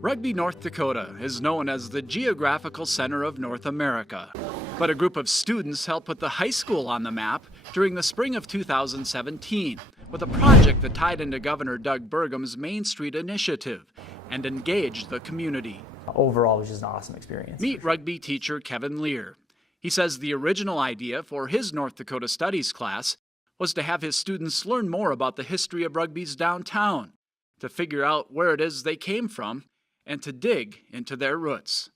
Rugby, North Dakota is known as the geographical center of North America. But a group of students helped put the high school on the map during the spring of 2017 with a project that tied into Governor Doug Burgum's Main Street initiative and engaged the community. Overall, it was just an awesome experience. Meet rugby teacher Kevin Lear. He says the original idea for his North Dakota Studies class was to have his students learn more about the history of rugby's downtown, to figure out where it is they came from, and to dig into their roots.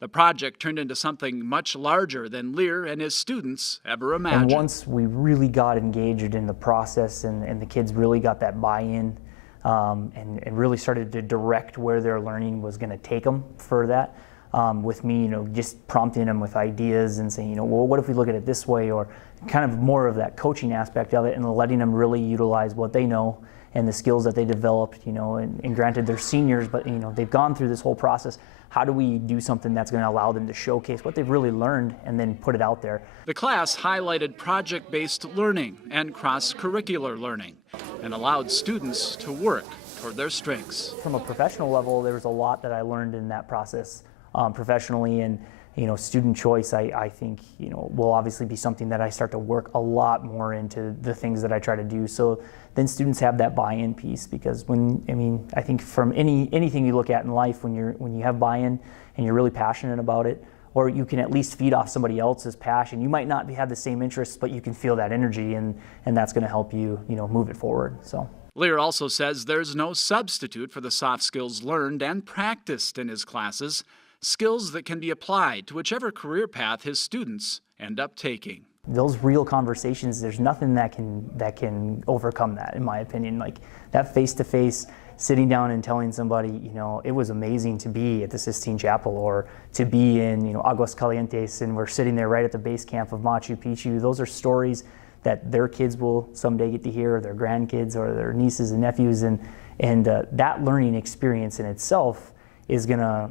The project turned into something much larger than Lear and his students ever imagined. And once we really got engaged in the process and the kids really got that buy-in and really started to direct where their learning was going to take them for that, with me, just prompting them with ideas and saying, well, what if we look at it this way, or kind of more of that coaching aspect of it and letting them really utilize what they know and the skills that they developed, and granted they're seniors, but they've gone through this whole process. How do we do something that's going to allow them to showcase what they've really learned and then put it out there? The class highlighted project-based learning and cross-curricular learning and allowed students to work toward their strengths. From a professional level, there was a lot that I learned in that process professionally, and student choice, I think, will obviously be something that I start to work a lot more into the things that I try to do. So then students have that buy-in piece, because I think from anything you look at in life, when you have buy-in and you're really passionate about it, or you can at least feed off somebody else's passion, you might not have the same interests, but you can feel that energy, and that's going to help you, move it forward. So. Lear also says there's no substitute for the soft skills learned and practiced in his classes, skills that can be applied to whichever career path his students end up taking. Those real conversations, there's nothing that can overcome that, in my opinion. Like that face-to-face, sitting down and telling somebody, it was amazing to be at the Sistine Chapel, or to be in, Aguascalientes, and we're sitting there right at the base camp of Machu Picchu. Those are stories that their kids will someday get to hear, or their grandkids, or their nieces and nephews, and that learning experience in itself is gonna,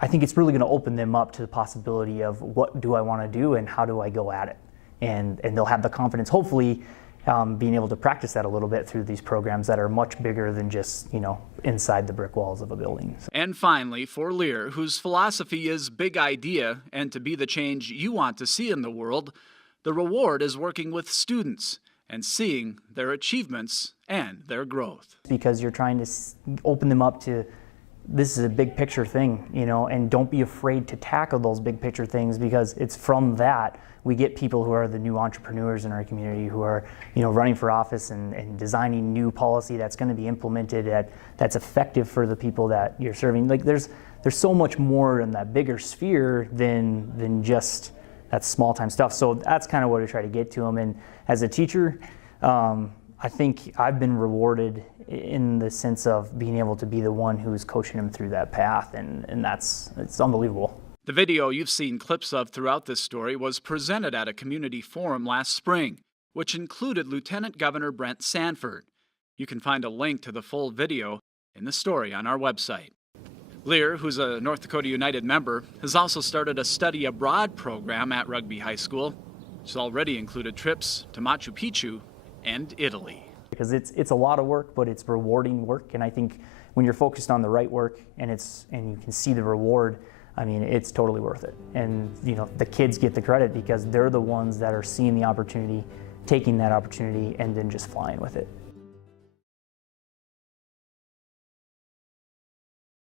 I think it's really going to open them up to the possibility of what do I want to do and how do I go at it, and they'll have the confidence, hopefully, being able to practice that a little bit through these programs that are much bigger than just inside the brick walls of a building. So. And finally, for Lear, whose philosophy is big idea and to be the change you want to see in the world, the reward is working with students and seeing their achievements and their growth. Because you're trying to open them up to, this is a big picture thing, and don't be afraid to tackle those big picture things, because it's from that we get people who are the new entrepreneurs in our community, who are running for office and designing new policy that's going to be implemented that's effective for the people that you're serving. Like there's so much more in that bigger sphere than just that small time stuff. So that's kind of what I try to get to them. And as a teacher, I think I've been rewarded in the sense of being able to be the one who's coaching them through that path, and it's unbelievable. The video you've seen clips of throughout this story was presented at a community forum last spring, which included Lieutenant Governor Brent Sanford. You can find a link to the full video in the story on our website. Lear, who's a North Dakota United member, has also started a study abroad program at Rugby High School, which has already included trips to Machu Picchu and Italy. Because it's a lot of work, but it's rewarding work, and I think when you're focused on the right work and you can see the reward, it's totally worth it. And the kids get the credit because they're the ones that are seeing the opportunity, taking that opportunity, and then just flying with it.